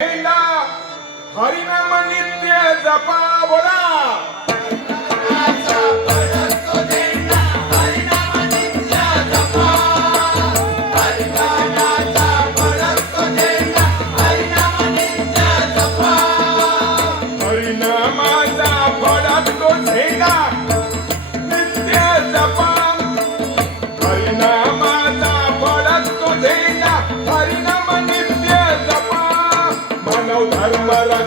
हरिनाम नित्य जपा बोला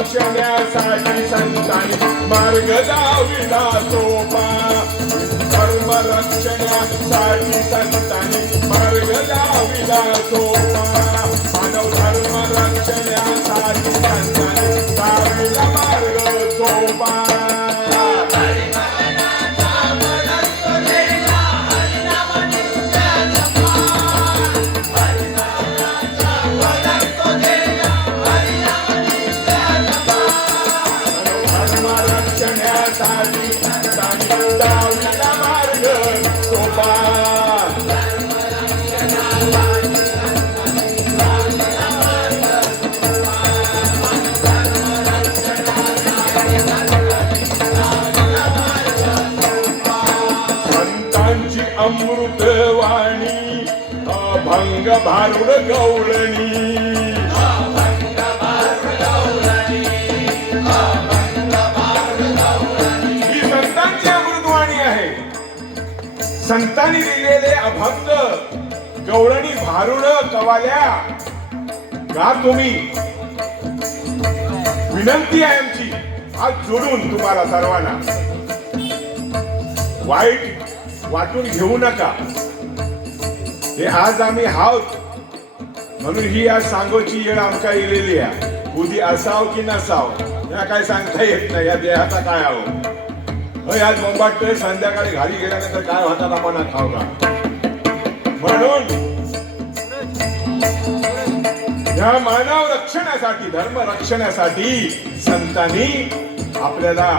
रक्षण्यासाठी संतांनी मार्ग दाविला सोपा धर्म रक्षण्यासाठी संतांनी मार्ग दाविला सोपा मानव धर्म रक्षण्यासाठी संतांनी दाविला मार्ग सोपा अमृतवाणी अभंग भारुड गवळणी ही संतांची अमृतवाणी आहे. संतांनी दिलेले अभंग गवळणी भारुड कवाल्या गा तुम्ही. विनंती आहे आमची हात जोडून तुम्हाला सर्वांना वाईट वाटून घेऊ नका. हे आज आम्ही आहोत म्हणून ही आज सांगोची येळ आमका इलेली आहे. उदी असाव की नसाव या काय सांगता येत नाही. या देहाचा काय आहो आज बोंबाटतोय संध्याकाळी घाली गेल्यानंतर काय होतात आम्हाला खाऊ का. म्हणून या मानव रक्षणासाठी धर्म रक्षणासाठी संतांनी आपल्याला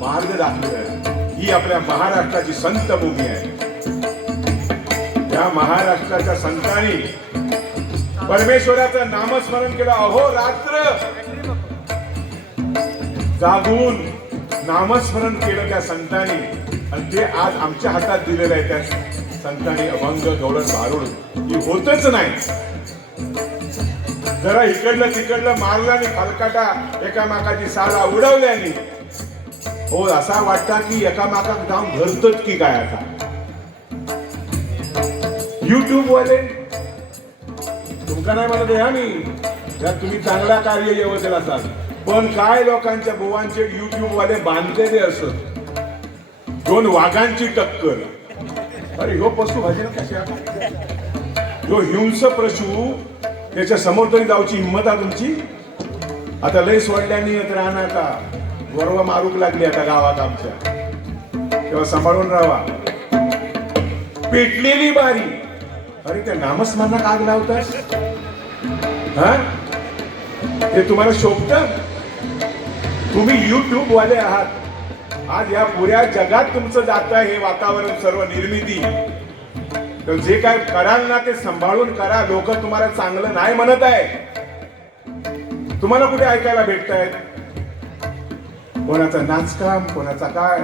मार्ग दाखवला. ही आपल्या महाराष्ट्राची संत भूमी आहे. या महाराष्ट्राच्या संतांनी परमेश्वराचं नामस्मरण केलं. अहोरात्र जागून नामस्मरण केलं त्या संतांनी आणि ते आज आमच्या हातात दिलेलं आहे. त्या संतांनी अभंग गवळण भारुड ही होतच नाही. जरा इकडलं तिकडलं मारलं आणि फलकाटा एकामेकाची साला उडवल्याने हो असा वाटता की एकामेकात जाऊन धरतोच की काय. आता युट्यूब वाले तुमका नाही म्हणत आहे मी त्यात तुम्ही चांगला कार्य येवत असाल पण काय लोकांच्या बुवांचे युट्यूब वाले बांधलेले असत. दोन वाघांची टक्कर. अरे ह्यो पशु भाजी कशा जो हिंस प्रशू त्याच्या समोर तरी जाऊची हिंमत आहे तुमची. आता लय सोडल्याने राहणार का वरवा मारूक लागली आता गावात आमच्या. तेव्हा सांभाळून राहा. पेटलेली बारी. अरे त्या नामस्मरणात आग लावतास हा हे तुम्हाला शोभतं. तुम्ही युट्यूब वाले आहात. आज या पुऱ्या जगात तुमचं जात आहे हे वातावरण सर्व निर्मिती. तर जे काय कराल ना ते सांभाळून करा. लोक तुम्हाला चांगलं नाही म्हणत आहे. तुम्हाला कुठे ऐकायला भेटतायत कोणाचा नाचकाम कोणाचा काय.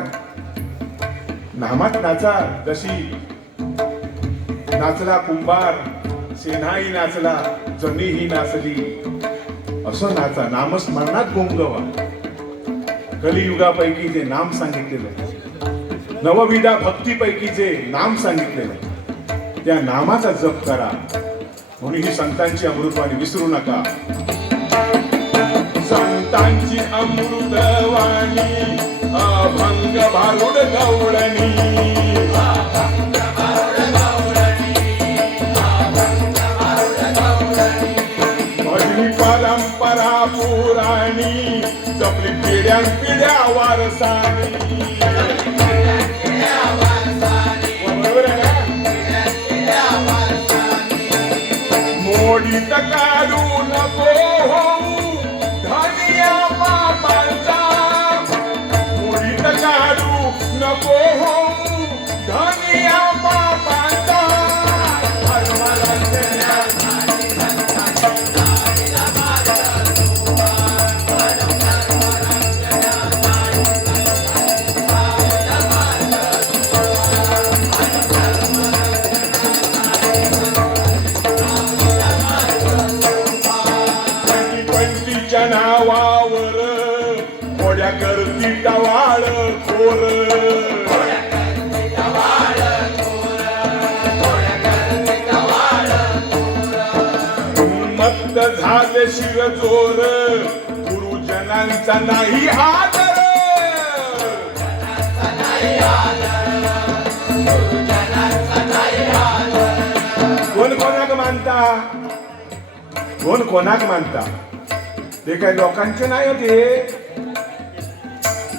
नामात नाचा. जशी नाचला कुंभार सेनाही नाचला जमीही नाचली असं नाचा. नामस्मरणात गुंगवा. कलियुगापैकी जे नाम सांगितलेलं नवविधा भक्तीपैकी जे नाम सांगितलेलं त्या नामाचा जप करा. म्हणून ही संतांची अमृतवाणी विसरू नका. संतांची अमृतवाणी अभंग भारुड गवळणी भजनी परंपरा पुराणी जपली पिढ्यान पिढ्या वारसानी. मोडीत काढू नको होऊ धनिया पापांचा. मोडीत काढू नको होऊ धनिया पापांचा. धर्म रक्षणासाठी पंचवीच्या नावावर कोड्या करती टवाळ खोर. मत्त झाले शिरजोर गुरुजनांचा नाही आदर. कोण कोणाक मानता, कोण कोणाक मानता, ते काही लोकांचे नाही होते,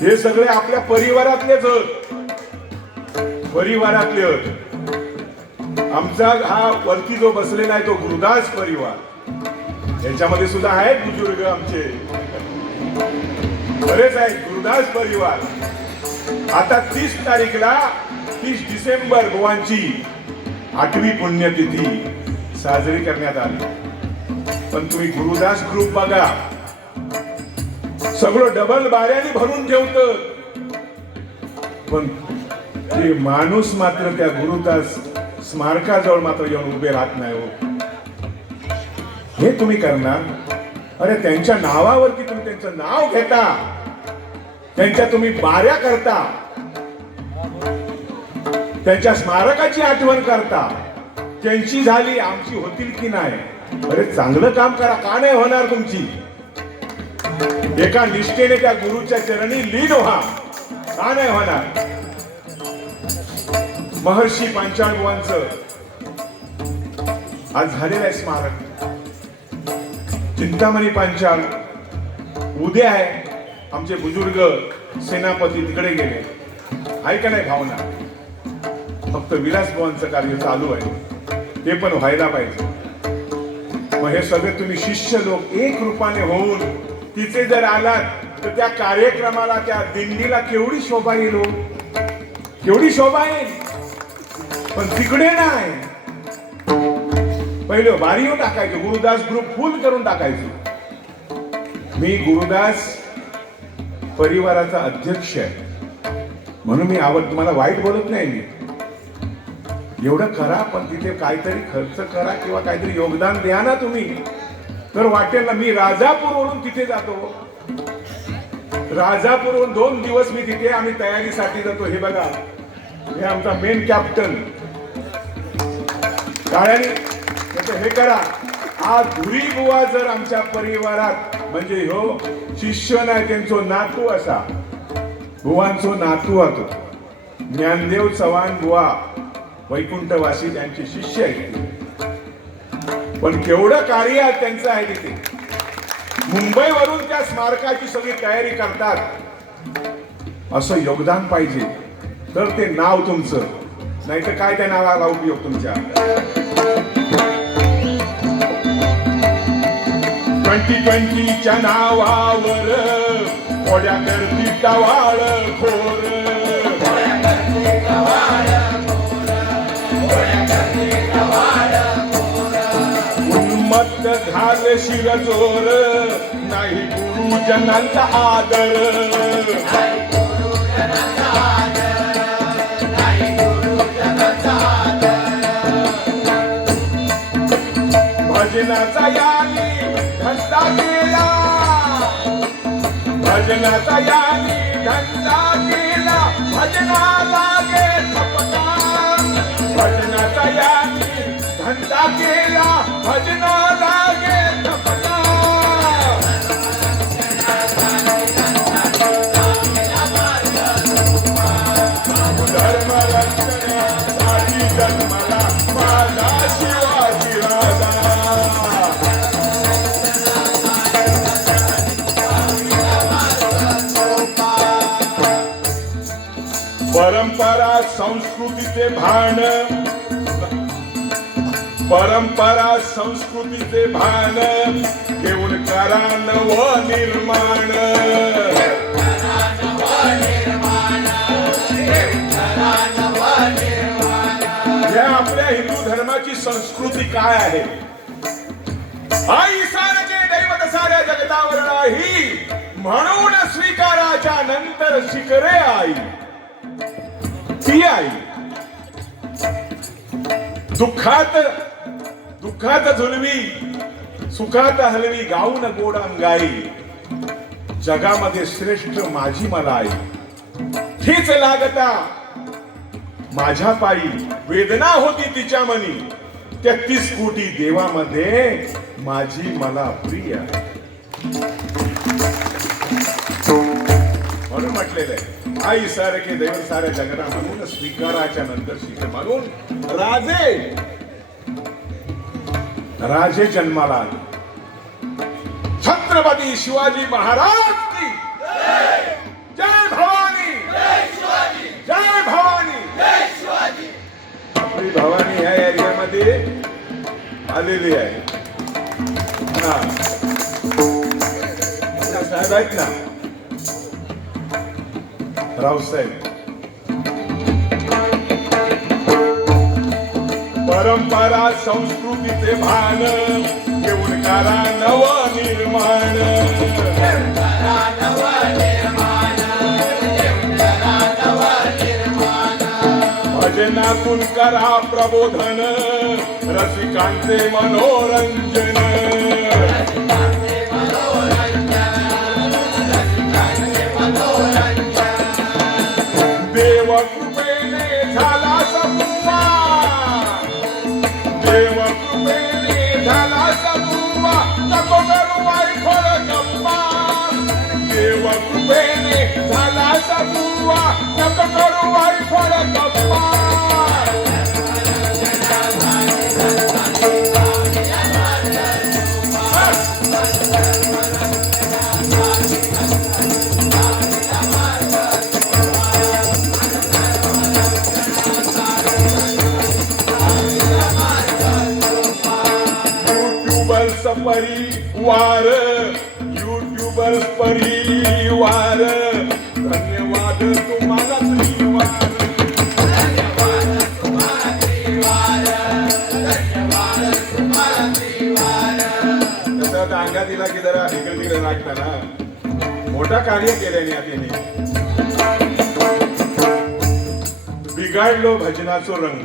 हे सगळे आपल्या परिवारातलेच परिवारातले होत. आमचा हा वरती जो बसलेला आहे तो गुरुदास परिवार, याच्यामध्ये सुद्धा आहेत बुजुर्ग आमचे बरेच आहेत. गुरुदास परिवार आता 30 तारीखला 30 डिसेंबर बुवांची 8वी पुण्यतिथी साजरी करण्यात आली. पण तुम्ही गुरुदास ग्रुप बघा, सगळं डबल बाऱ्याने भरून ठेवत, पण ते माणूस मात्र त्या गुरुदास स्मारकाजवळ मात्र येऊन उभे राहत नाही हो. हे तुम्ही करणार? अरे त्यांच्या नावावरती तुम्ही त्यांचं नाव घेता, त्यांच्या तुम्ही बाऱ्या करता, त्यांच्या स्मारकाची आठवण करता. त्यांची झाली, आमची होतील की नाही? अरे चांगलं काम करा, का नाही होणार तुमची? एका निष्ठेने त्या गुरुच्या चरणी लीन व्हा, का नाही होणार? महर्षी पांचाळ बुवांचं आज झालेलं आहे स्मारक. चिंतामणी पांचाळ उद्या आहे. आमचे बुजुर्ग सेनापती तिकडे गेले आहे का नाही भावना? फक्त विलास बुवांचं कार्य चालू आहे, ते पण व्हायला पाहिजे. मग हे सगळे तुम्ही शिष्य लोक एक रूपाने होऊन तिथे जर आलात तर त्या कार्यक्रमाला, त्या दिंडीला केवढी शोभा येईल हो, केवढी शोभा येईल. पण तिकडे नाही, पहिले बारीवर टाकायचं, गुरुदास ग्रुप फुल करून टाकायचं. मी गुरुदास परिवाराचा अध्यक्ष आहे म्हणून मी तुम्हाला वाईट बोलत नाही. मी एवढं करा, पण तिथे काहीतरी खर्च करा किंवा काहीतरी योगदान द्या ना तुम्ही, तर वाटेल ना. मी राजापूरवरून तिथे जातो, राजापूरवरून 2 दिवस मी तिथे, आम्ही तयारीसाठी जातो. हे बघा, हे आमचा मेन कॅप्टन काळ्याने हे करा. हा धुरी बुवा जर आमच्या परिवारात, म्हणजे हो शिष्य नाही, त्यांचो नातू असा, बुवांचो नातू होतो. ज्ञानदेव चव्हाण बुवा वैकुंठवासी त्यांचे शिष्य आहेत. पण केवढं कार्य त्यांचं आहे तिथे. मुंबईवरून त्या स्मारकाची सगळी तयारी करतात. असं योगदान पाहिजे तर ते नाव तुमचं, नाही तर काय त्या नावाला उपयोग तुमच्या. 2020च्या नावावर कोड्या करती टवाळ खोर. उन्मत्त झाले शिरजोर, नाही गुरुजनांचा आदर. भजनाचा यानी धंदा केला, भजनाचा यानी धंदा केला, भजनाला गे ठपका. भजनाचा यानी धंदा केला, भजनाला गे ठपका. धर्म रक्षणासाठी जन्मला माझा शिवाजी राजा. परंपरा संस्कृतीचे भान, परंपरा संस्कृतीचे भान घेऊन करा नवनिर्माण. या आपल्या हिंदू धर्माची संस्कृती काय आहे? आई सारखे दैवत साऱ्या जगतावर नाही, म्हणून स्वीकाराच्या नंतर शिखरे आई. ती आई दुःखात झुलवी सुखात हलवी गाऊन गोड अंगाई, जगामध्ये श्रेष्ठ माझी मला आई. हीच लागता माझ्या पायी, वेदना होती तिच्या मनी, 33 कोटी देवामध्ये माझी मला प्रिय. म्हणून म्हटलेलं आहे, आई सारखे दैव साऱ्या जगना म्हणून स्वीकाराच्या नंतर शिके म्हणून राजे जन्माला आले. छत्रपती शिवाजी महाराज की जय भवानी, जय भवानी. आपली भवानी ह्या एरियामध्ये आलेली आहे. साहेब आहेत ना, रावसाहेब. परंपरा संस्कृतीचे भान घेऊन करा नवनिर्माण. भजनातून करा प्रबोधन, रसिकांचे मनोरंजन. देव कृपेने झाला समुवा, देव कृपेने झाला समुवा, नको करू वाईफळ गप्पा. देव कृपेने झाला समुवा, नको करू वाईफळ गप्पा. परिवार, युट्यूबर्स परिवार, धन्यवाद तुम्हाला त्रिवार. तसं अंगात दिला की जरा इकडे तिकडे लागतं ना. मोठा कार्य केल्याने त्याने बिघाडलो भजनाचो रंग,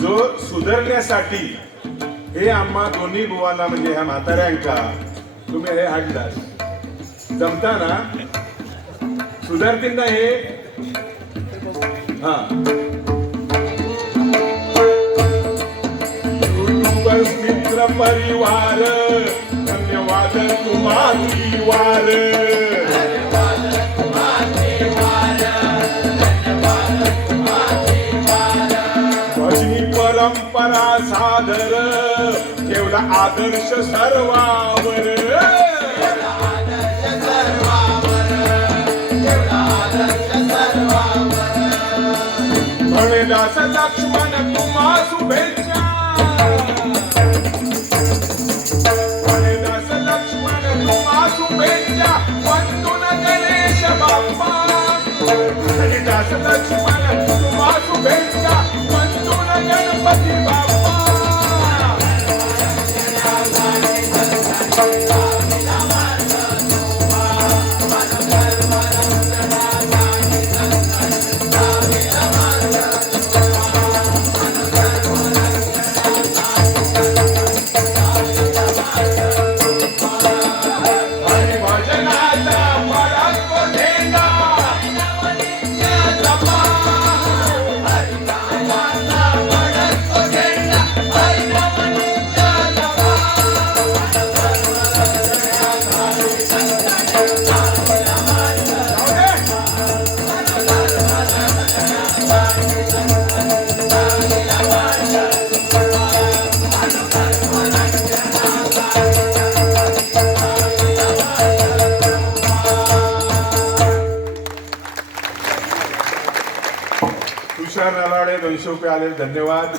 जो सुधारण्यासाठी हे आम्हा दोन्ही बुवांना म्हणजे ह्या म्हाताऱ्यांका तुम्ही हे हाडलास, जमता ना, सुधारतील ना हे. हा, युट्यूबर्स मित्र परिवार, धन्यवाद तुम्हा त्रिवार. भजनी परंपरा सादर, ठेवला आदर्श सर्वावर. म्हणे दास लक्ष्मण तुम्हा शुभेच्छा, म्हणे दास लक्ष्मण तुम्हा शुभेच्छा, वंदून गणेश बाप्पा. म्हणे दास लक्ष्मण तुम्हा शुभेच्छा, वंदून गणपती बाप्पा. तुषार नलाडे 200 रुपये आले, धन्यवाद.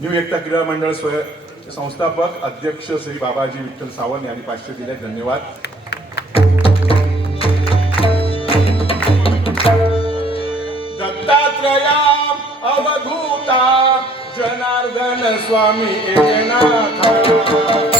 न्यू एकता क्रीडा मंडळ संस्थापक अध्यक्ष श्री बाबाजी विठ्ठल सावंत यांनी 500 दिले, धन्यवाद. दत्तात्रया अवधूता जनार्दन स्वामी एकनाथ.